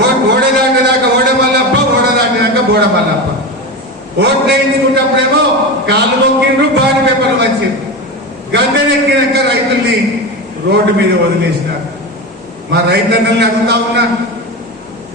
ఓ ఓడ దాటిదాకా మల్లప్ప ఓడ దాటినాక బోడ మల్లప్ప ఓట్ వేయించుకుంటప్పుడేమో కాలు మొక్కిండ్రు బాడీ పేపర్లు వచ్చింది గద్దెనెక్కినాక రైతుల్ని రోడ్డు మీద వదిలేసినారు మా రైతన్నల్ని అడుగుతా ఉన్నా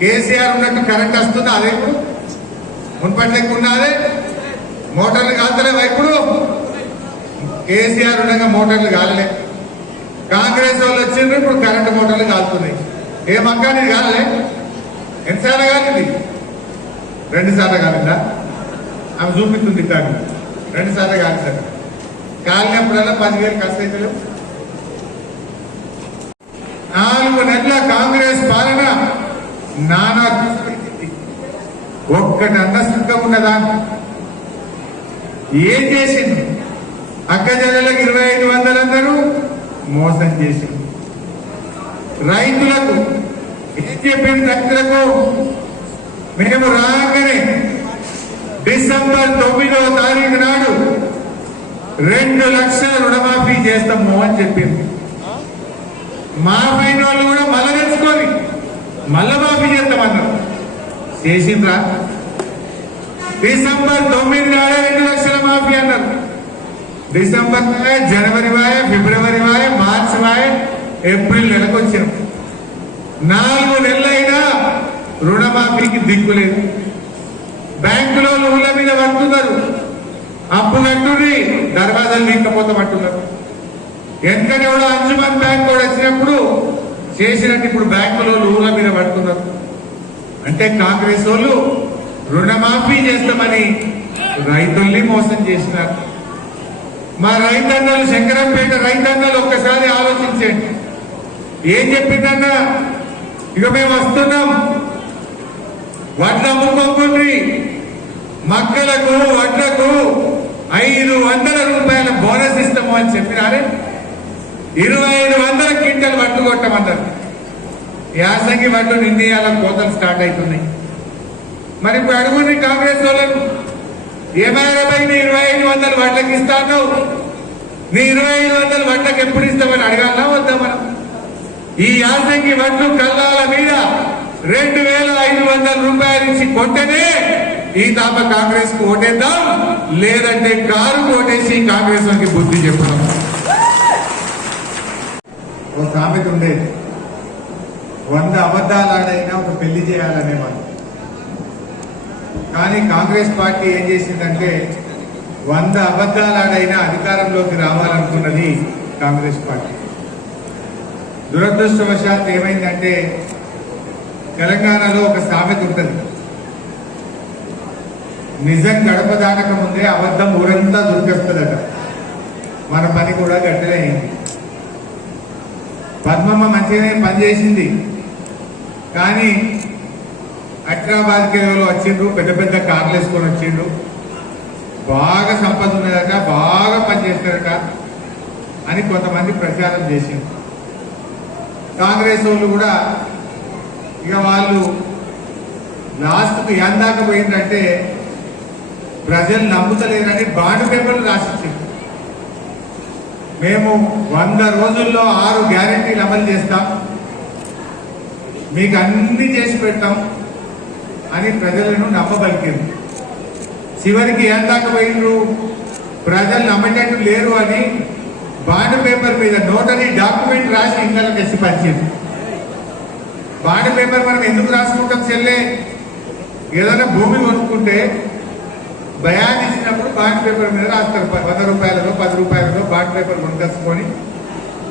కేసీఆర్ ఉన్నట్టు కరెంట్ వస్తుందా? అదే ఇప్పుడు? లెక్క ఉన్నదే? మోటార్లు కాల్తలేవా ఇప్పుడు? కేసీఆర్ ఉండగా మోటార్లు కాలలే. కాంగ్రెస్ వాళ్ళు వచ్చిండ్రు ఇప్పుడు కరెంటు మోటార్లు కాలుతున్నాయి. ఏ మక్కా కాలలే? ఎన్నిసార్లు కాలింది రెండు సార్లు కాలిందా ఆమె చూపిస్తుంది దాన్ని రెండు సార్లు కాలిందా కాలినప్పుడల్లా పదివేలు ఖర్చు అవుతలేవు నాలుగు నెలల కాంగ్రెస్ పాలన నానా దుస్థితి. ఒక్కటి అన్న సుఖం ఉన్నదా ఏం చేసింది అక్క జల్లలకు ఇరవై ఐదు వందలందరూ మోసం చేసింది రైతులకు బీజేపీ చెప్పింది మేము రాగానే డిసెంబర్ తొమ్మిదవ తారీఖు నాడు రెండు లక్షల రుణమాఫీ చేస్తాము అని చెప్పింది. మాఫీ వాళ్ళు కూడా మళ్ళా తెచ్చుకొని మళ్ళా మాఫీ చేస్తామన్నారు. చేసిండ్రా? డిసెంబర్ తొమ్మిది నాడే రెండు లక్షల మాఫీ అన్నారు. డిసెంబర్ జనవరి వాయ ఫిబ్రవరి వాయ మార్చి వాయ ఏప్రిల్ నెలకు వచ్చాము నాలుగు నెలలైనా రుణమాఫీకి దిక్కులేదు బ్యాంకులో నువ్వుల మీద పడుతున్నారు. అప్పు కట్టుని దర్వాజాలు నీకపోతాం పట్టున్నారు ఎందుకంటే కూడా అంజుమన్ బ్యాంక్ కూడా వచ్చినప్పుడు చేసినట్టు ఇప్పుడు బ్యాంకులో ఊళ్ళ మీద పడుతున్నారు. అంటే కాంగ్రెస్ వాళ్ళు రుణమాఫీ చేస్తామని రైతుల్ని మోసం చేసినారు. మా రైతన్నలు శంకరంపేట రైతన్నలు ఒక్కసారి ఆలోచించండి. ఏం చెప్పిందన్నా? ఇక మేము వస్తున్నాం. వడ్ల అమ్ముకోకుండ్రి మక్కలకు వడ్లకు ఐదు వందల రూపాయల బోనస్ ఇస్తాము అని చెప్పినారే. ఇరవై ఐదు వందల క్వింటల్ వడ్లు కొట్టమన్నారు యాసంగి వడ్లు నిందియాల కోతలు స్టార్ట్ అవుతున్నాయి మరి ఇప్పుడు అడుగుని కాంగ్రెస్ వాళ్ళను ఏమైనా ఇరవై ఐదు వందల వడ్లకి ఇస్తాను నీ ఇరవై ఐదు వందల వడ్లకి ఎప్పుడు ఇస్తామని అడగాలా వద్దా మనం? ఈ యాసంగి వడ్లు కల్లాల మీద రెండు వేల ఐదు వందల రూపాయలు ఇచ్చి కొంటేనే ఈ తాప కాంగ్రెస్కు ఓటేద్దాం. లేదంటే కారు ఓటేసి కాంగ్రెస్ వారికి బుద్ధి చెప్పడం. ఒక సామెత ఉండేది వంద అబద్ధాలు ఆడైనా ఒక పెళ్ళి చేయాలనే వాళ్ళు. కానీ కాంగ్రెస్ పార్టీ ఏం చేసిందంటే వంద అబద్ధాలు ఆడైనా అధికారంలోకి రావాలనుకున్నది కాంగ్రెస్ పార్టీ. దురదృష్టవశాత్తు ఏమైందంటే తెలంగాణలో ఒక సామెత ఉంటుంది. నిజం గడప దాటక ముందే అబద్ధం ఊరంతా దుర్గస్తుందట. మన పని కూడా గట్టలే అయింది. పద్మమ్మ మంచిగానే పనిచేసింది. కానీ హైదరాబాద్ కేవలం వచ్చిండ్రు పెద్ద పెద్ద కార్లు వేసుకొని వచ్చిండ్రు. బాగా సంపద ఉన్నదట బాగా పనిచేస్తారట అని కొంతమంది ప్రచారం చేసిండ్రు. కాంగ్రెస్ వాళ్ళు కూడా ఇక వాళ్ళు లాస్ట్కు ఎందాక పోయిందంటే ప్రజలు నమ్ముతలేరని బాండ్ పేపర్లు రాసిచ్చింది. మేము వంద రోజుల్లో ఆరు గ్యారెంటీలు అమలు చేస్తాం. మీకు అన్ని చేసి పెడతాం అని ప్రజలను నమ్మబలికింది. చివరికి ఏం దాకా పోయిండ్రు? ప్రజలు నమ్మేటట్టు లేరు అని బాండ్ పేపర్ మీద నోటరీ డాక్యుమెంట్ రాసి ఇంకా తెచ్చి పంచింది బాండ్ పేపర్ మనం ఎందుకు రాసుకుంటాం చెల్లే? ఏదైనా భూమి కొనుక్కుంటే బయాన్ ఇచ్చినప్పుడు బాండ్ పేపర్ మీద రాస్తారు. వంద రూపాయలలో పది రూపాయలతో బాండ్ పేపర్ కొనుకొచ్చుకొని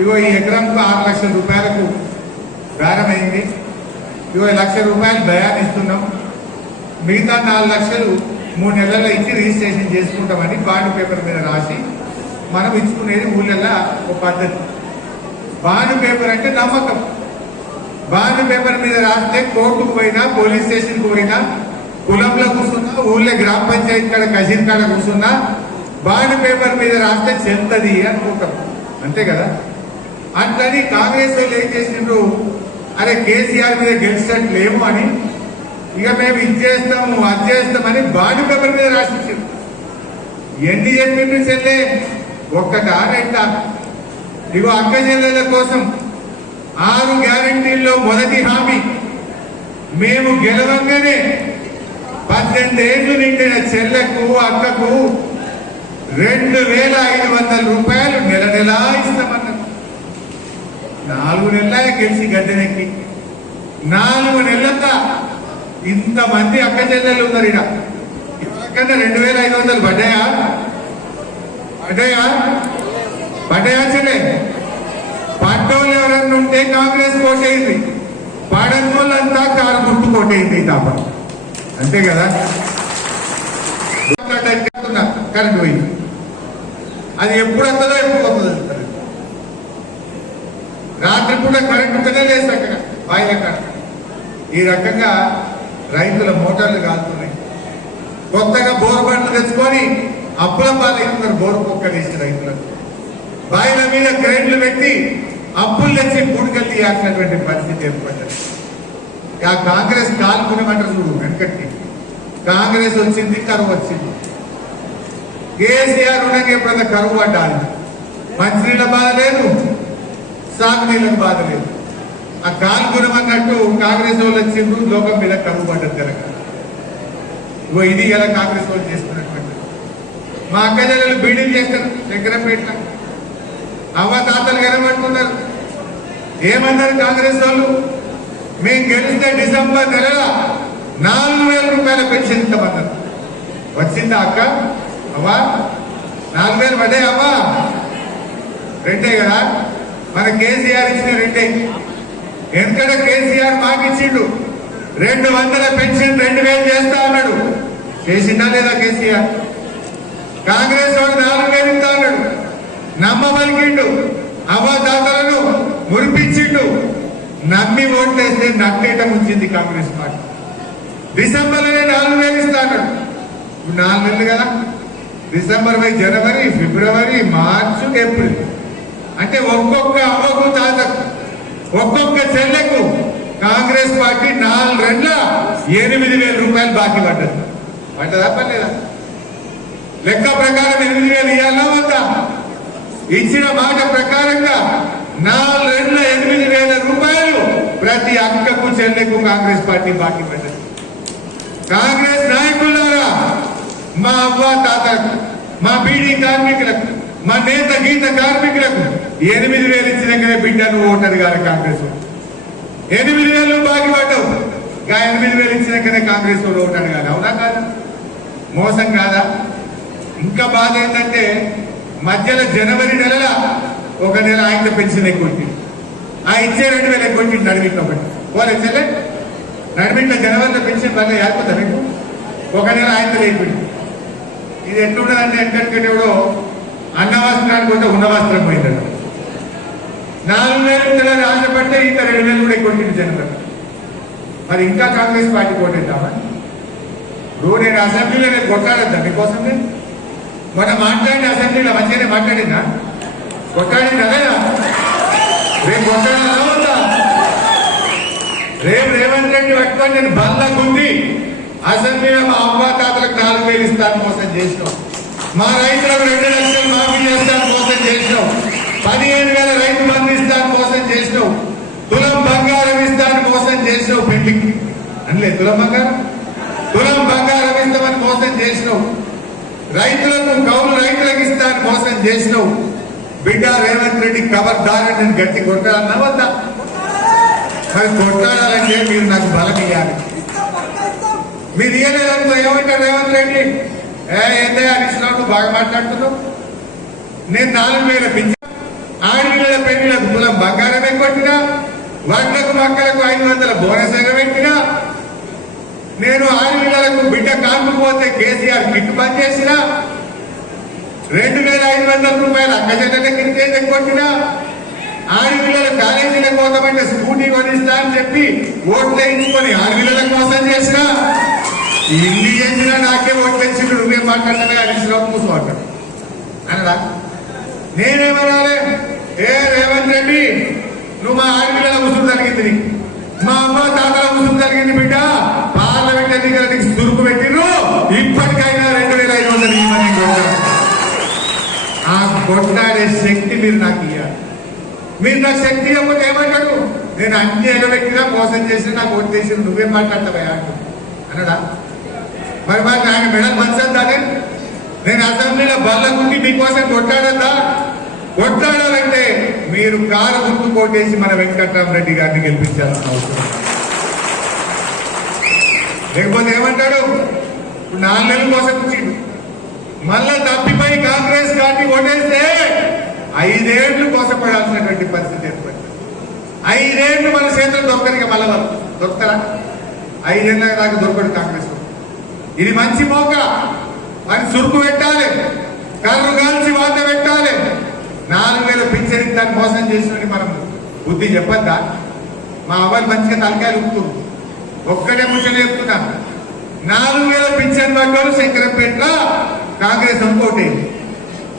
ఇగో ఈ ఎకరంకు ఆరు లక్షల రూపాయలకు ప్రారంభమైంది ఇగో లక్ష రూపాయలు బయాన్ ఇస్తున్నాం. మిగతా నాలుగు లక్షలు మూడు నెలల్లో ఇచ్చి రిజిస్ట్రేషన్ చేసుకుంటామని బాండ్ పేపర్ మీద రాసి మనం ఇచ్చుకునేది ఊళ్ళల్లో ఒక పద్ధతి. బాండ్ పేపర్ అంటే నమ్మకం. బాండ్ పేపర్ మీద రాస్తే కోర్టుకు పోయినా పోలీస్ స్టేషన్కి పోయినా కులంలో కూర్చున్నా ఊళ్ళో గ్రామ పంచాయతీ కాడ కజిన్ కాడ కూర్చున్నా బాండ్ పేపర్ మీద రాస్తే చెంతది అనుకుంటాం అంతే కదా? అట్లని కాంగ్రెస్ వాళ్ళు ఏం చేసిండ్రు? అరే కేసీఆర్ మీద గెలిచినట్లు లేము అని. ఇక మేము ఇది చేస్తాము అది చేస్తామని బాండ్ పేపర్ మీద రాసిచ్చారు ఎన్ని చెప్పిండ్రు చెల్లె? ఒక్కటా రెండా ఇగో అక్క చెల్లెల కోసం ఆరు గ్యారంటీల్లో మొదటి హామీ. మేము గెలవంగానే పద్దెనిమిది ఏళ్ళు నిండిన చెల్లెకు అక్కకు రెండు వేల ఐదు వందల రూపాయలు నెల నెలా ఇస్తామన్నారు. నాలుగు నెలల గెలిచి గద్దెనెక్కి నాలుగు నెలల ఇంతమంది అక్క చెల్లెలు ఉన్నారు ఇక్కడ రెండు వేల ఐదు వందలు పడ్డాయా? పడ్డాయా పడ్డాయా చెల్లె. పడ్డోళ్ళు ఎవరన్నా ఉంటే కాంగ్రెస్ కోటైంది పడని వాళ్ళంతా కారు గుర్తు కోటైంది తప్ప అంతే కదా? కరెంట్ పోయింది. అది ఎప్పుడు వస్తుందో ఎప్పుడు పోతుందో రాత్రి పూట కరెంట్ ఉంటేనే లేదు చక్కగా బాయిల ఈ రకంగా రైతుల మోటార్లు కాలుతున్నాయి. కొత్తగా బోర్ బండ్లు తెచ్చుకొని అప్పుల పాలవుతున్నారు బోర్డు పొక్క వేసి రైతులకు. బాయిల మీద కరెంట్లు పెట్టి అప్పులు తెచ్చి పూడికలు తీయాల్సినటువంటి పరిస్థితి ఏర్పడ్డది. ఆ కాంగ్రెస్ కాలుకునేమంటారు చూడు వెనకటి. కాంగ్రెస్ వచ్చింది కరువు వచ్చింది. కేసీఆర్ ఉండగా ఎప్పుడైనా కరువు పడ్డాలి మంచినీళ్ళ బాధ లేదు సాగునీళ్ళకి బాధ లేదు. ఆ కాలుగుణం అన్నట్టు కాంగ్రెస్ వాళ్ళు వచ్చిండ్రు లోకం మీద కరువు పడ్డది తెలంగాణ. ఇది కాంగ్రెస్ వాళ్ళు చేస్తున్నటువంటి మా అక్క చెల్లెలు బీడీలు చేస్తారు శంకరంపేట అవ్వ తాతలు కనబడుతున్నారు ఏమన్నారు కాంగ్రెస్ వాళ్ళు? మేము గెలిస్తే డిసెంబర్ నెలల నాలుగు వేల రూపాయల పెన్షన్ ఇస్తామన్నారు. వచ్చిందా అక్క? అవ్వా? నాలుగు వేలు పడే అవ్వా? రెండే కదా? మన కేసీఆర్ ఇచ్చిన రెండే. ఎందుకంటే కేసీఆర్ మాకిచ్చిండు రెండు వందల పెన్షన్ రెండు వేలు చేస్తా అన్నాడు. చేసిందా లేదా కేసీఆర్? కాంగ్రెస్ వాడు నాలుగు వేలు ఇస్తా అన్నాడు. నమ్మబలికిండు అవ్వదాతలను మురిపించిండు. నమ్మి ఓట్లేస్తే నట్టేయటం వచ్చింది కాంగ్రెస్ పార్టీ. డిసెంబర్లోనే నాలుగు వేలు ఇస్తా అన్నాడు. ఇప్పుడు నాలుగు నెలలు కదా. డిసెంబర్ పై జనవరి ఫిబ్రవరి మార్చు ఏప్రిల్. అంటే ఒక్కొక్క అమ్మకు తాతకు ఒక్కొక్క చెల్లెకు కాంగ్రెస్ పార్టీ నాలుగు రెండ్ల ఎనిమిది వేల రూపాయలు బాకీ పడ్డది. పడ్డదా పర్లేదా లెక్క ప్రకారం ఎనిమిది వేలు ఇవ్వాలా వద్దా? ఇచ్చిన మాట ప్రకారంగా నాలుగు ఎనిమిది వేల రూపాయలు ప్రతి అక్కకు చెల్లెకు కాంగ్రెస్ పార్టీ బాకీ పడ్డది కాంగ్రెస్ నాయకులారా మా అవ్వ తాతలకు మా బీడీ కార్మికులకు మా నేత గీత కార్మికులకు ఎనిమిది వేలు ఇచ్చినాకనే బిడ్డను ఓటర్ గారు కాంగ్రెస్ ఎనిమిది వేలు బాకీ పడ్డవు. ఎనిమిది వేలు ఇచ్చినాకనే కాంగ్రెస్ వాడు ఓటర్ గారు. అవునా కాదా? మోసం కాదా? ఇంకా బాధ ఏంటంటే మధ్యలో జనవరి నెలల ఒక నెల ఆయన పెన్షన్ ఎక్కువ ఆ ఇచ్చే రెండు వేల ఎక్కువ నడిమిట్లో ఒకటి. పోలే చెల్లె. నడిమిట్లో జనవరిలో పెన్షన్ వల్ల ఏర్పడతా మీకు ఒక నెల ఆయన లేకుండా ఇది ఎట్లుండదంటే ఎంకంటే కూడా అన్నవస్త్రానికి పోతే ఉన్నవస్త్రం పోయిందట. నాలుగు వేలు నెలలు ఆశపడితే ఇంత రెండు వేలు కూడా ఎక్కువ జనవరి మరి ఇంకా కాంగ్రెస్ పార్టీ కోటేద్దామా ఇప్పుడు నేను అసెంబ్లీలో నేను కొట్టాడద్దా మీకోసం నేను మన మాట్లాడిన అసెంబ్లీలో మంచిగానే మాట్లాడిందా? కొట్టాడిందా లేదా? రేపు కొట్టాడా వద్దా? రేపు రేవంత్ రెడ్డి పట్టుకొని నేను బల్లకుంది అసెంబ్లీలో మా అవ్వ తాతలకు నాలుగు వేలు ఇస్తాను మోసం చేసినాం మా రైతులకు రెండు లక్షలు మాఫీ చేస్తాను మోసం చేసినాం పదిహేను వేల రైతు బంధు ఇస్తాను మోసం చేసినావు. తులం బంగారం ఇస్తాను మోసం చేసినావు పెళ్ళికి అనలే తులం బంగారం? తులం బంగారం ఇస్తామని మోసం చేసినావు. రైతులకు కౌలు రైతులకు ఇస్తాను మోసం చేసినావు. బిడ్డ రేవంత్ రెడ్డి కవర్ దారని నేను గట్టి కొట్టాలన్నా వద్దా. మరి కొట్లాడాలంటే మీరు నాకు బలం ఇవ్వాలి మీరు ఇవ్వలేదనుకో ఏమంటారు రేవంత్ రెడ్డి? ఏ ఏందే హరీశ్రావు బాగా మాట్లాడుతున్నావు? నేను నాలుగు వేల పింఛ ఆడపిల్లల పెళ్ళిలకు కులం బంగారమే కొట్టినా వడ్లకు మక్కలకు ఐదు వందల బోనస్ పెట్టినా నేను ఆరు నెలలకు బిడ్డ కాకపోతే కేసీఆర్ కిట్ బంద్ చేసిన రెండు వేల ఐదు వందల రూపాయలు అక్కజల్ల కింద ఆరు ఆడపిల్లలు కాలేజీలకు పోతామంటే స్కూటీ కొనిస్తా అని చెప్పి ఓట్లు వేయించుకొని పిల్లలకు మోసం చేసిన ఇల్లు చేసినా నాకే ఓట్లు వేసి నువ్వే మాట్లాడతానే హరీశ్రావు మూసు అనరా నేనేమనాలి? ఏ రేవంత్ రెడ్డి నువ్వు మా ఆరు పిల్లల ముసుగు జరిగింది మా అమ్మ తాతల ముసుగు జరిగింది బిడ్డ. పార్లమెంట్ ఎన్నికల దురుకు పెట్టిర్రు ఇప్పటికైనా రెండు వేల ఐదు వందలు ఇవ్వని ఆ కొట్లాడే శక్తి మీరు నాకు ఇవ్వాలి మీరు నా శక్తి ఇవ్వకపోతే ఏమంటాడు నేను అన్ని ఎగబెట్టినా మోసం చేసి నాకు ఓటు చేసి నువ్వేం మాట్లాడతావా అన్నాడా? మరి మరి ఆయన మెడల్ మంచిదానే నేను? అసెంబ్లీలో బల్లకుండి మీకోసం కొట్లాడద్దా? కొట్లాడాలంటే మీరు కారు గుర్తు కోటేసి మన వెంకట్రామరెడ్డి గారిని గెలిపించాల్సిన అవసరం. లేకపోతే ఏమంటాడు? ఇప్పుడు నాలుగు నెలలు కోసం వచ్చిండు మళ్ళా తప్పిపోయి కాంగ్రెస్ పార్టీ ఓటేస్తే ఐదేళ్ళు కోసపడాల్సినటువంటి పరిస్థితి ఏర్పడింది. ఐదేళ్ళు మన చేతులు దొక్కరికి మళ్ళా దొక్కరా దొరుకుతారా? ఐదేళ్ళ దాకా దొరకడు కాంగ్రెస్ ఇది మంచి మోక. అని చురుకు పెట్టాలి. కర్రు కాల్చి వాత పెట్టాలి. నాలుగు వేల పింఛన్ దాన్ని మోసం చేసిన మనం బుద్ధి చెప్పద్దా? మా అవ్వలు మంచిగా తలకాయలు ఉప్పుతుంది ఒక్కటే ముచ్చట చెప్తున్నాను నాలుగు వేల పింఛన్ వర్గాలు శంకరంపేట కాంగ్రెస్ ఇంకోటి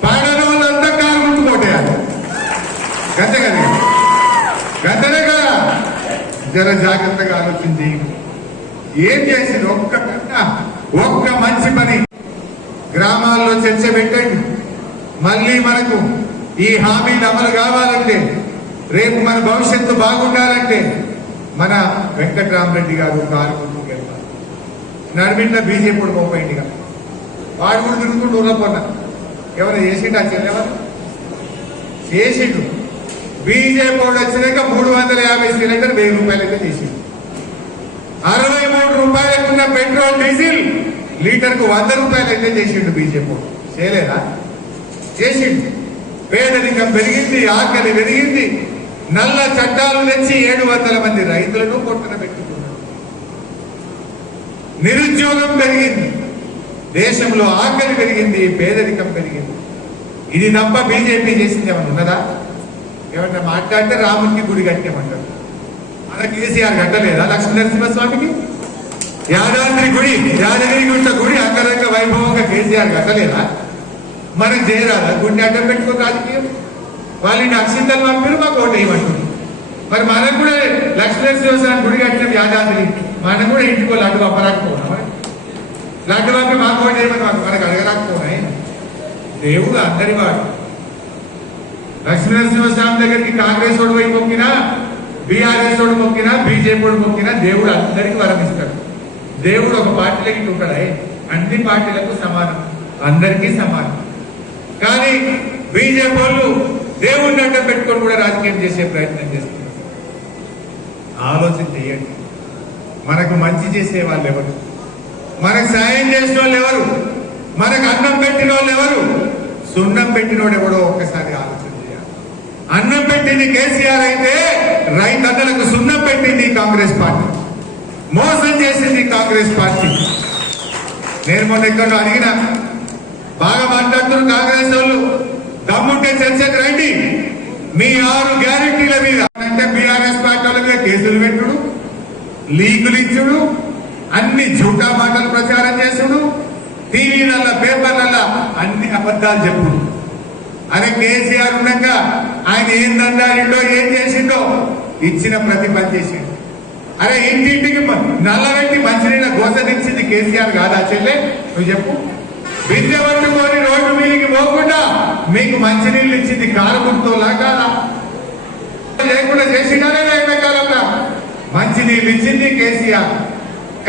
పాడన వాళ్ళంతా కారు ముట్టుకోటేయాలి గంతే కదా గంతనే కదా. జర జాగ్రత్తగా ఆలోచించి. ఏం చేసింది? ఒక్క కన్నా ఒక్క మంచి పని. గ్రామాల్లో చర్చ పెట్టండి. మళ్ళీ మనకు ఈ హామీలు అమలు కావాలంటే రేపు మన భవిష్యత్తు బాగుండాలంటే మన వెంకట్రామరెడ్డి గారు కారు ముందుకు వెళ్తారు నడిమిట్ల బీజేపీ పోపోయింది ఇక వాడు కూడా తిరుగుతుంటూ ఉన్నప్పుడు ఎవరు చేసిండు ఆ చెల్లెవరు చేసిండు. బీజేపీ వాడు వచ్చినాక మూడు వందల యాభై సిలిండర్ వెయ్యి రూపాయలైతే చేసిండు అరవై మూడు రూపాయలకున్న పెట్రోల్ డీజిల్ లీటర్కు వంద రూపాయలు అయితే చేసిండు బీజేపీ చేయలేదా? చేసిండు. పేదరికం పెరిగింది ఆకలి పెరిగింది. నల్ల చట్టాలు తెచ్చి ఏడు వందల మంది రైతులను కొట్టన పెట్టుకున్నారు. నిరుద్యోగం పెరిగింది. దేశంలో ఆకలి పెరిగింది పేదరికం పెరిగింది. ఇది తప్ప బీజేపీ చేసింది ఏమన్నా ఉన్నదా? ఏమన్నా మాట్లాడితే రాముడికి గుడి కట్టేమంటారు మన కేసీఆర్ కట్టలేదా లక్ష్మీ నరసింహస్వామికి యాదాద్రి గుడి యాదగిరి గుంట గుడి అంగరంగ వైభవంగా కేసీఆర్ కట్టలేదా? మనం చేయరాదా గుడిని అడ్డం పెట్టుకుని రాజకీయం. వాళ్ళని అక్షింతలు పంపిరు మాకు ఓటు ఇవ్వండి మరి మనకు కూడా లక్ష్మీ నరసింహస్వామి గుడి కట్టిన యాదాద్రి మనం కూడా ఇంటికో లడ్డు పంపరాకపోనా మరి? లడ్డు పంపి మాకు ఓటు వేయమని మాకు మనకు అడగరాకపోనాయి దేవుడు అందరి వాడు. లక్ష్మీనరసింహస్వామి దగ్గరికి కాంగ్రెస్ ఓడి పోయి మొక్కినా బీఆర్ఎస్ ఓడి మొక్కినా బీజేపీ ఓడి మొక్కినా దేవుడు అందరికీ వరం ఇస్తాడు. దేవుడు ఒక పార్టీలకి ఉంటాడే అన్ని పార్టీలకు సమానం అందరికీ సమానం. కానీ బీజేపీ వాళ్ళు దేవుడిని అడ్డం పెట్టుకొని కూడా రాజకీయం చేసే ప్రయత్నం చేస్తున్నారు. ఆలోచన చేయండి మనకు మంచి చేసే వాళ్ళు ఎవరు? మనకు సాయం చేసిన వాళ్ళు ఎవరు? మనకు అన్నం పెట్టిన వాళ్ళు ఎవరు? సున్నం పెట్టినోడు ఎవడో ఒక్కసారి ఆలోచన చేయాలి. అన్నం పెట్టింది కేసీఆర్ అయితే రైతన్నలకు సున్నం పెట్టింది కాంగ్రెస్ పార్టీ. మోసం చేసింది కాంగ్రెస్ పార్టీ. నేను మొన్న ఇక్కడ అడిగిన బాగా మాట్లాడుతున్నారు కాంగ్రెస్ వాళ్ళు. దమ్ముంటే చర్చకు రండి. మీ ఆరు గ్యారంటీల మీద. అంటే బీఆర్ఎస్ పార్టీ మీద కేసులు పెట్టుడు లీకులు ఇచ్చుడు అన్ని జూటా మాటలు ప్రచారం చేసుడు టీవీలల్ల పేపర్లల్ల అన్ని అబద్ధాలు చెప్పుడు. అరే కేసీఆర్ ఉన్నాక ఆయన ఏం దండాడిండో ఏం చేసిండో ఇచ్చిన ప్రతి పని చేసిండు. అరే ఇంటింటికి నల్లబెట్టి మంచినీళ్ళ గోసనిచ్చింది కేసీఆర్ కాదా చెల్లె? నువ్వు చెప్పు. విద్య పట్టుకొని రోడ్డు మీదకి పోకుండా మీకు మంచినీళ్ళు ఇచ్చింది కారు గుర్తులా కాదా లేకుండా చేసిండా లేదా ఎండాకాలంలో మంచి నీళ్ళు ఇచ్చింది కేసీఆర్.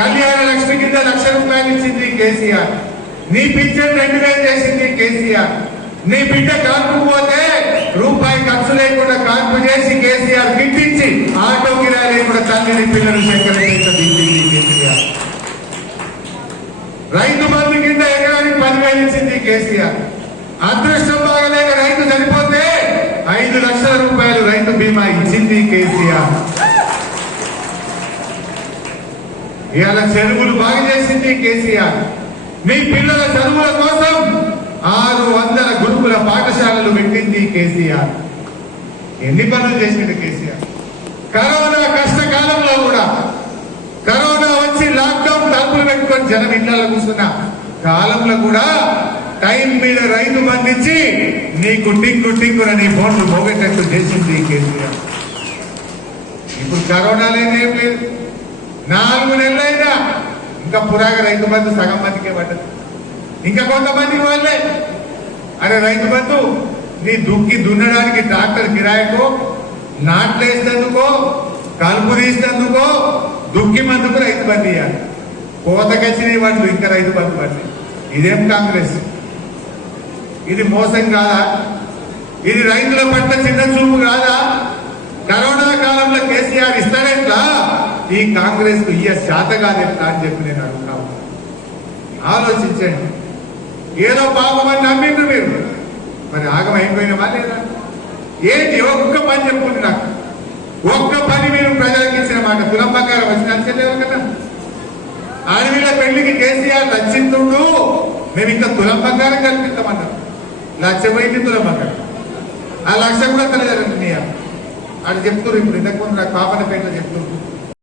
కళ్యాణ లక్ష్మి కింద లక్ష రూపాయలు ఇచ్చింది కేసీఆర్. నీ పింఛన్ రెండు వేలు చేసింది కేసీఆర్. నీ బిడ్డ కాన్పు పోతే రూపాయి ఖర్చు లేకుండా కాన్పు చేసి కేసీఆర్ గిట్టించి ఆటో కిరాయి లేకుండా తల్లిని పిల్లలు చక్కెర కేసీఆర్. రైతు బంధు కింద ఎకరానికి పదివేలు ఇచ్చింది కేసీఆర్. అదృష్టం బాగలేక రైతు చనిపోతే ఐదు లక్షల రూపాయలు రైతు బీమా ఇచ్చింది కేసీఆర్. ఇవాళ చెరువులు బాగు చేసింది కేసీఆర్. మీ పిల్లల చదువుల కోసం ఆరు వందల గురుకుల పాఠశాలలు పెట్టింది కేసీఆర్. ఎన్ని పనులు చేసింది కేసీఆర్? కరోనా కష్టకాలంలో కూడా కరోనా వచ్చి లాక్డౌన్ తలుపులు పెట్టుకొని జనం ఇళ్ళలో కూర్చున్న కాలంలో కూడా టైం మీద రైతు బంధించి నీకు టింగు టింగున నీ ఫోన్లు మోగేటట్టు చేసింది కేసీఆర్. ఇప్పుడు కరోనా లేదేం లేదు. నాలుగు నెలలైనా ఇంకా పురాగా రైతు బంధు సగం మందికే పడ్డది. ఇంకా కొంతమందికి వాళ్ళే. అరే రైతు బంధు నీ దుక్కి దున్నడానికి ట్రాక్టర్ కిరాయకో నాట్లేసేందుకో కలుపు తీసినందుకో దుక్కి మందుకు రైతు బంద్ ఇయ్యాలి కోతకొచ్చిన వాళ్ళు ఇంకా రైతు బంధు పడి ఇదేం కాంగ్రెస్? ఇది మోసం కాదా? ఇది రైతుల పట్ల చిన్న చూపు కాదా? కరోనా కాలంలో కేసీఆర్ ఇస్తాడెట్లా ఈ కాంగ్రెస్కు ఇయ్య శాత కాదెట్లా అని చెప్పి నేను అడుగుతా ఆలోచించండి. ఏదో పాపం అని నమ్మిండ్రు మీరు. మరి ఆగమైపోయిన అయిపోయినవా లేదా? ఏంటి? ఒక్క పని చెప్పుకుంది నాకు. ఒక్క పని మీరు ప్రజలకు ఇచ్చిన మాట వచ్చిన అంచలేవు కదా. ఆడవిల పెళ్ళికి కేసీఆర్ నచ్చిందుండు మేము ఇంకా తులంబకారం కల్పిస్తామన్నారు లక్ష తులంబకారం ఆ లక్ష కూడా తల్లిదండ్రులు ఆడు చెప్తున్నారు ఇప్పుడు ఇంతకుముందు నాకు నాకు పాపనపేటలో చెప్తున్నారు